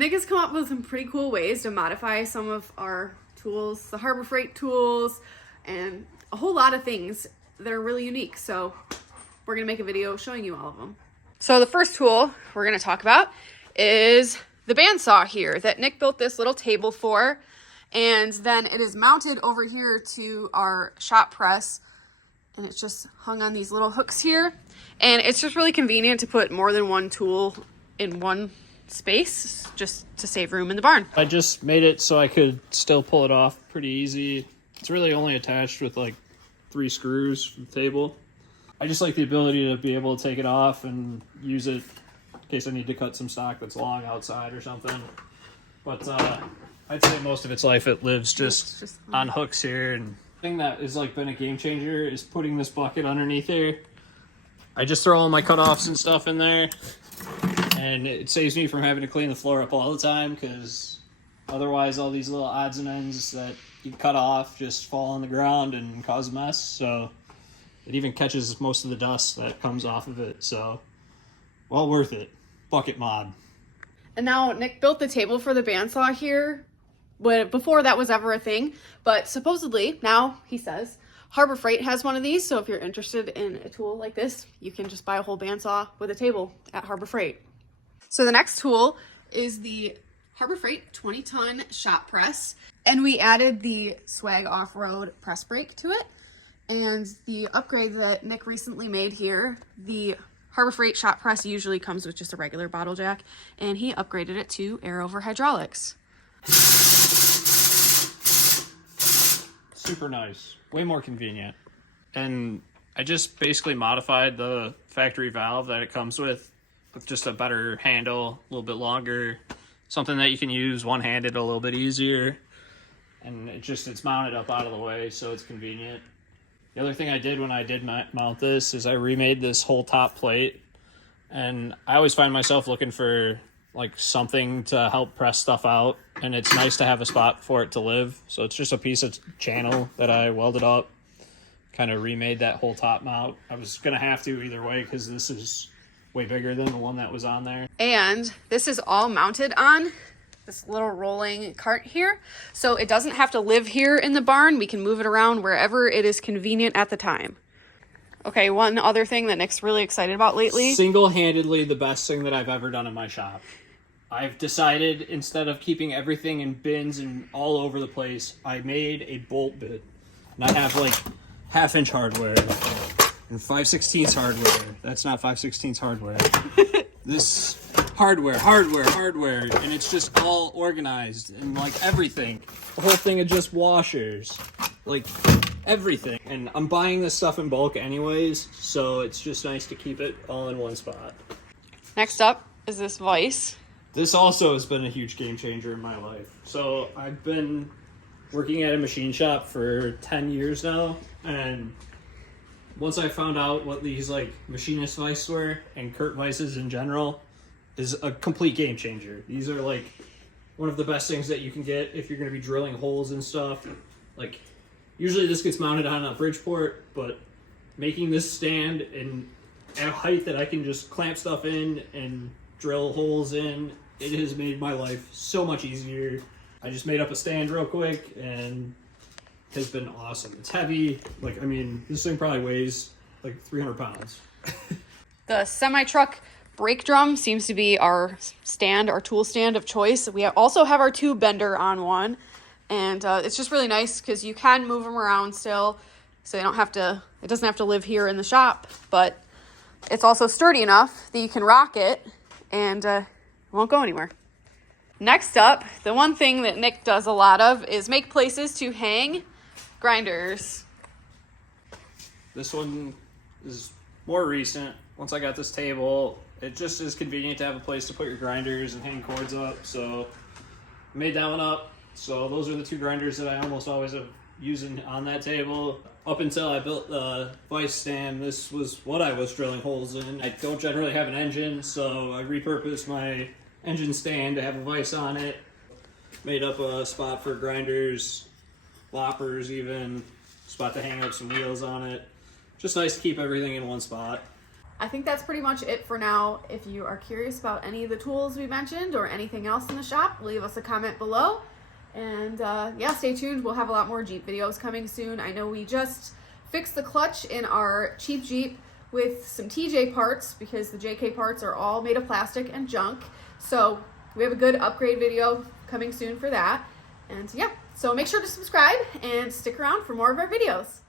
Nick has come up with some pretty cool ways to modify some of our tools, the Harbor Freight tools, and a whole lot of things that are really unique. So we're gonna make a video showing you all of them. So the first tool we're gonna talk about is the bandsaw here that Nick built this little table for. And then it is mounted over here to our shop press. And it's just hung on these little hooks here. And it's just really convenient to put more than one tool in one space, just to save room in the barn. I just made it so I could still pull it off pretty easy. It's really only attached with like 3 screws for the table. I just like the ability to be able to take it off and use it in case I need to cut some stock that's long outside or something. But I'd say most of its life it lives just on hooks here. And the thing that has like been a game changer is putting this bucket underneath here. I just throw all my cutoffs and stuff in there, and it saves me from having to clean the floor up all the time, because otherwise all these little odds and ends that you cut off just fall on the ground and cause a mess. So it even catches most of the dust that comes off of it. So well worth it. Bucket mod. And now Nick built the table for the bandsaw here before that was ever a thing, but supposedly now he says Harbor Freight has one of these. So if you're interested in a tool like this, you can just buy a whole bandsaw with a table at Harbor Freight. So the next tool is the Harbor Freight 20-ton shop press, and we added the Swag off-road press brake to it. And the upgrade that Nick recently made here, the Harbor Freight shop press usually comes with just a regular bottle jack, and he upgraded it to air over hydraulics. Super nice, way more convenient. And I just basically modified the factory valve that it comes with just a better handle, a little bit longer, something that you can use one-handed a little bit easier. And it's mounted up out of the way, so it's convenient. The other thing I did when I did mount this is I remade this whole top plate. And I always find myself looking for like something to help press stuff out, and it's nice to have a spot for it to live. So it's just a piece of channel that I welded up, kind of remade that whole top mount. I was gonna have to either way because this is way bigger than the one that was on there. And this is all mounted on this little rolling cart here, so it doesn't have to live here in the barn. We can move it around wherever it is convenient at the time. Okay, one other thing that Nick's really excited about lately. Single-handedly the best thing that I've ever done in my shop. I've decided, instead of keeping everything in bins and all over the place, I made a bolt bit. And I have like 1/2-inch hardware and 5/16 hardware. That's not 5/16 hardware. This hardware, and it's just all organized and like everything. The whole thing of just washers, like everything. And I'm buying this stuff in bulk anyways, so it's just nice to keep it all in one spot. Next up is this vise. This also has been a huge game changer in my life. So I've been working at a machine shop for 10 years now, and once I found out what these like machinist vices were, and Kurt vices in general, is a complete game changer. These are like one of the best things that you can get if you're going to be drilling holes and stuff. Like usually this gets mounted on a Bridgeport, but making this stand and at a height that I can just clamp stuff in and drill holes in, it has made my life so much easier. I just made up a stand real quick and has been awesome. It's heavy. Like, I mean, this thing probably weighs like 300 pounds. The semi-truck brake drum seems to be our tool stand of choice. We also have our tube bender on one, and it's just really nice because you can move them around still, so it doesn't have to live here in the shop, but it's also sturdy enough that you can rock it and it won't go anywhere. Next up, the one thing that Nick does a lot of is make places to hang grinders. This one is more recent. Once I got this table, it just is convenient to have a place to put your grinders and hang cords up, so I made that one up. So those are the 2 grinders that I almost always have using on that table. Up until I built the vice stand, this was what I was drilling holes in. I don't generally have an engine, so I repurposed my engine stand to have a vise on it. Made up a spot for grinders, loppers even, spot to hang up some wheels on it. Just nice to keep everything in one spot. I think that's pretty much it for now. If you are curious about any of the tools we mentioned or anything else in the shop, leave us a comment below. And yeah, stay tuned. We'll have a lot more Jeep videos coming soon. I know we just fixed the clutch in our cheap Jeep with some TJ parts because the JK parts are all made of plastic and junk. So we have a good upgrade video coming soon for that. And yeah, so make sure to subscribe and stick around for more of our videos.